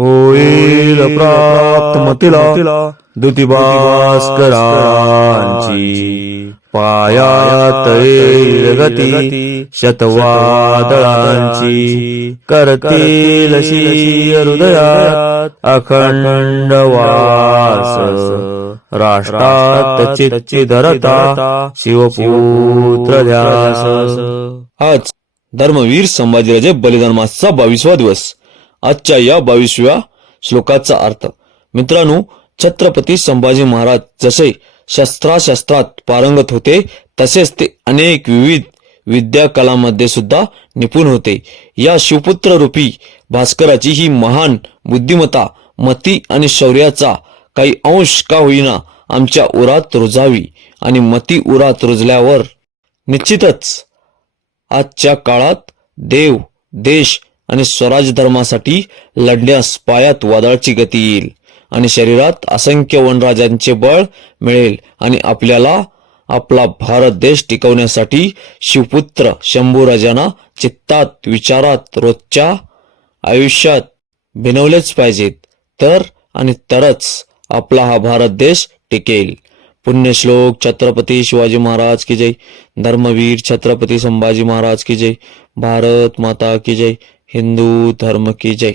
होईल प्राप्त मतिला दुती भास्करांची पायात येईल गती शतवादळांची. करतील शी हृदयात अखंड वास. राष्ट्रात चित्ती धरता शिवपुत्र ध्यास. आज धर्मवीर संभाजीराजे बलिदान मासचा बावीसवा दिवस. आजच्या या बावीसव्या श्लोकाचा अर्थ. मित्रांनो छत्रपती संभाजी महाराज जसे शस्त्राशस्त्रात पारंगत होते तसेच ते अनेक विविध विद्या कलामध्ये सुद्धा निपुण होते. या शिवपुत्र रूपी भास्कराची ही महान बुद्धिमत्ता मती आणि शौर्याचा काही अंश का होईना आमच्या उरात रुजावी आणि मती उरात रुजल्यावर निश्चितच आजच्या काळात देव देश आणि स्वराज धर्मासाठी लढण्यास पायात वादळाची गती येईल. आणि शरीरात असंख्य वनराजांचे बळ मिळेल आणि आपल्याला आपला भारत देश टिकवण्यासाठी शिवपुत्र शंभूराजांना चित्तात विचारात रोजच्या आयुष्यात भिनवलेच पाहिजेत. तर आणि तरच आपला हा भारत देश टिकेल. पुण्यश्लोक छत्रपती शिवाजी महाराज की जय. धर्मवीर छत्रपती संभाजी महाराज की जय. भारत माता की जय. हिंदू धर्म की जय।